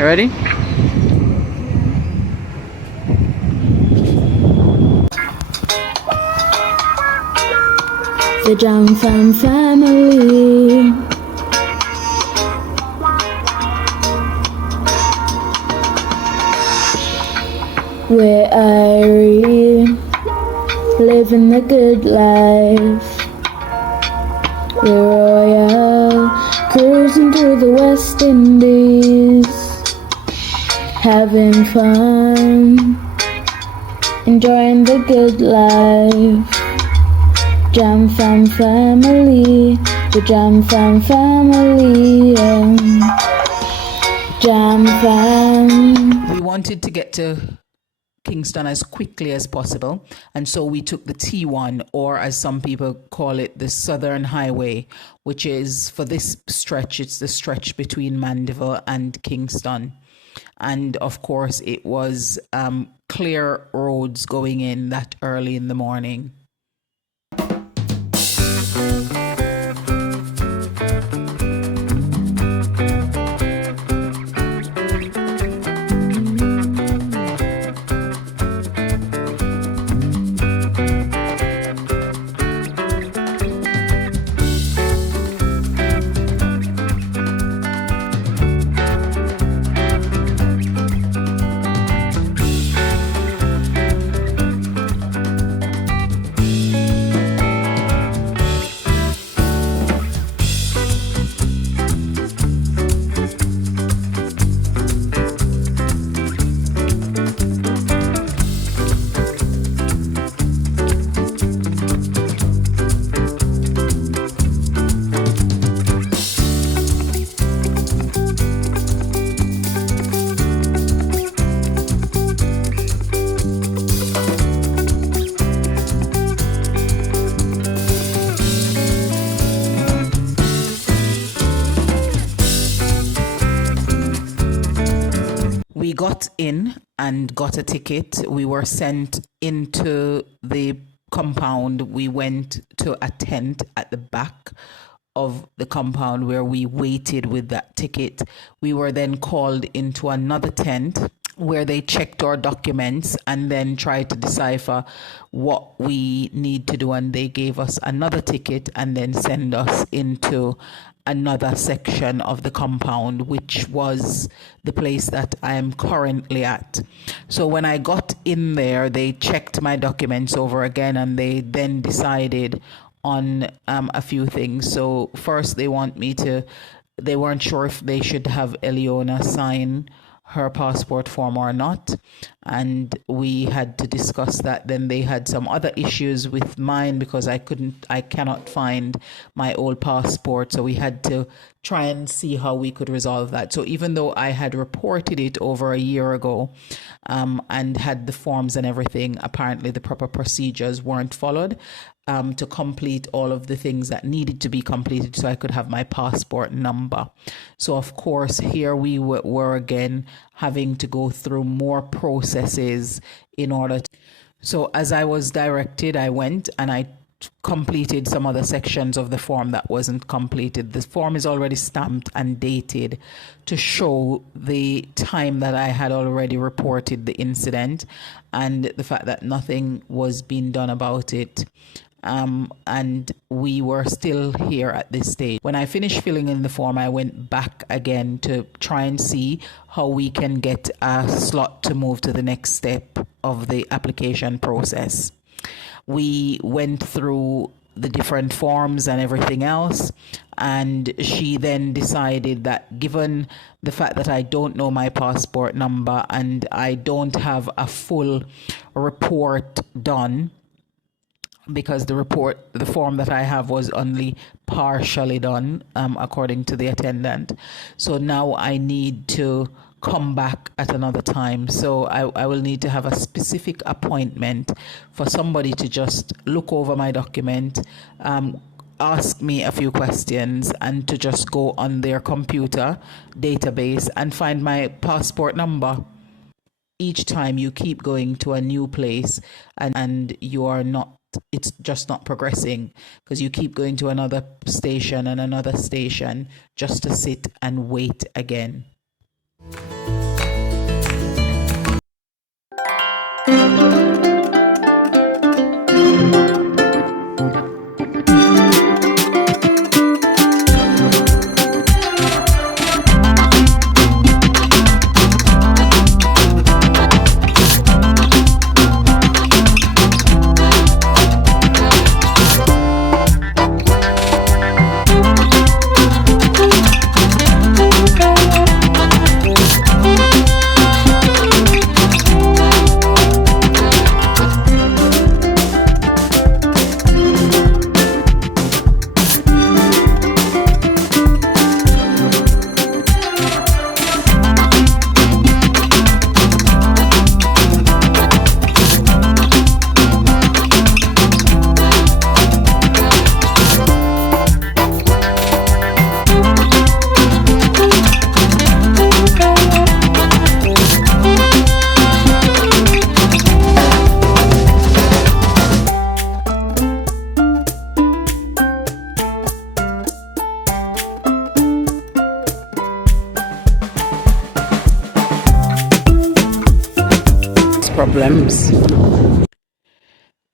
You ready? The Jam Fam family. We're Irie, living the good life. We're royal, cruising through the West Indies, having fun, enjoying the good life. Jam Fam family, the Jam Fam family, Jam Fam. We wanted to get to Kingston as quickly as possible, and so we took the T1, or as some people call it, the Southern Highway, which is, for this stretch, it's the stretch between Mandeville and Kingston. And of course it was clear roads going in that early in the morning. We got in and got a ticket. We were sent into the compound. We went to a tent at the back of the compound where we waited with that ticket. We were then called into another tent where they checked our documents and then tried to decipher what we need to do, and they gave us another ticket and then send us into another section of the compound, which was the place that I am currently at. So when I got in there, they checked my documents over again, and they then decided on a few things. So first, they weren't sure if they should have Eliona sign her passport form or not, and we had to discuss that. Then they had some other issues with mine because I cannot find my old passport, so we had to try and see how we could resolve that. So even though I had reported it over a year ago and had the forms and everything, apparently the proper procedures weren't followed to complete all of the things that needed to be completed so I could have my passport number. So of course, here we were again having to go through more processes in order to. So as I was directed, I went and I completed some other sections of the form that wasn't completed. The form is already stamped and dated to show the time that I had already reported the incident and the fact that nothing was being done about it. And we were still here at this stage. When I finished filling in the form, I went back again to try and see how we can get a slot to move to the next step of the application process. We went through the different forms and everything else, and she then decided that given the fact that I don't know my passport number and I don't have a full report done, because the form that I have was only partially done, according to the attendant. So now I need to come back at another time. So I will need to have a specific appointment for somebody to just look over my document, ask me a few questions, and to just go on their computer database and find my passport number. Each time you keep going to a new place and you are not, it's just not progressing because you keep going to another station and another station just to sit and wait again. problems.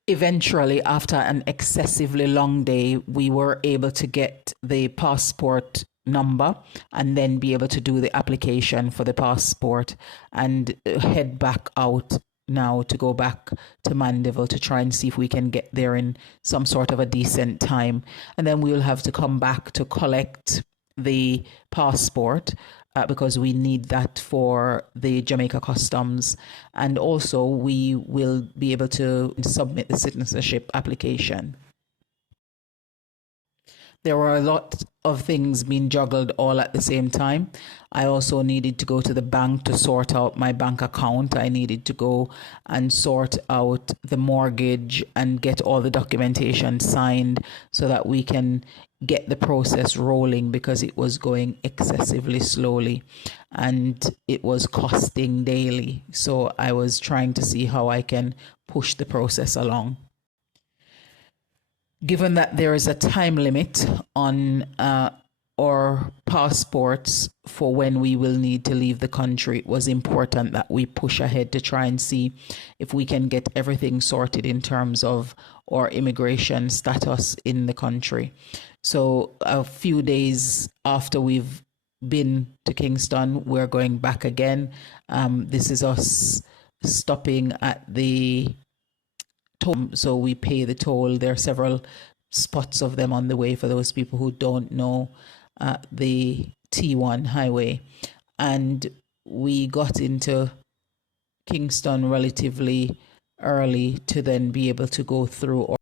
Eventually, after an excessively long day, we were able to get the passport number and then be able to do the application for the passport and head back out now to go back to Mandeville to try and see if we can get there in some sort of a decent time. And then we'll have to come back to collect the passport because we need that for the Jamaica customs. And also we will be able to submit the citizenship application. There were a lot of things being juggled all at the same time. I also needed to go to the bank to sort out my bank account. I needed to go and sort out the mortgage and get all the documentation signed so that we can get the process rolling, because it was going excessively slowly and it was costing daily. So I was trying to see how I can push the process along. Given that there is a time limit on our passports for when we will need to leave the country, it was important that we push ahead to try and see if we can get everything sorted in terms of our immigration status in the country. So a few days after we've been to Kingston, we're going back again. This is us stopping at the toll, so we pay the toll. There are several spots of them on the way for those people who don't know the T1 highway. And we got into Kingston relatively early to then be able to go through.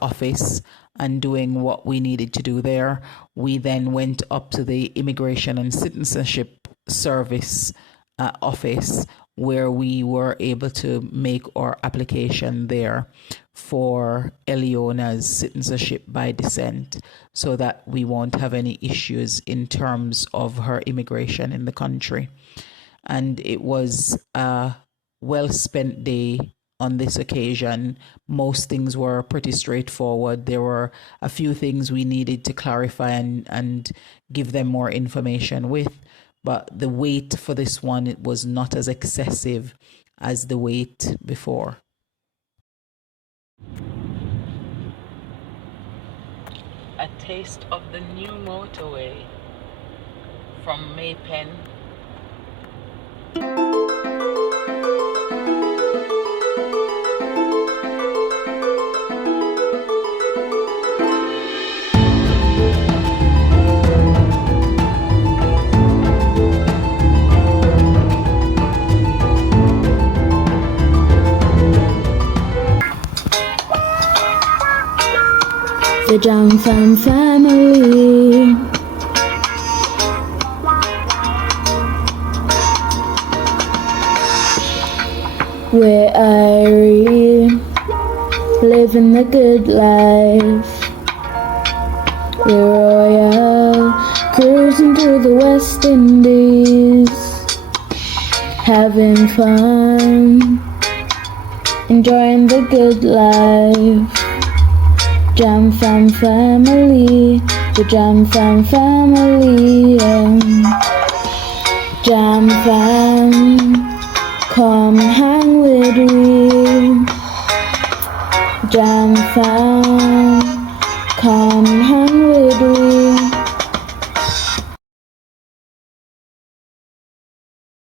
Office and doing what we needed to do there. We then went up to the Immigration and Citizenship Service office, where we were able to make our application there for Eleona's citizenship by descent, so that we won't have any issues in terms of her immigration in the country. And it was a well-spent day on this occasion. Most things were pretty straightforward. There were a few things we needed to clarify and give them more information with, but the wait for this one, it was not as excessive as the wait before. A taste of the new motorway from Maypen. The Jam family. We're Irie, living the good life. We're royal, cruising through the West Indies, having fun, enjoying the good life. Jam family, the Jam family, Jam fam, come hang with me. Jam fam.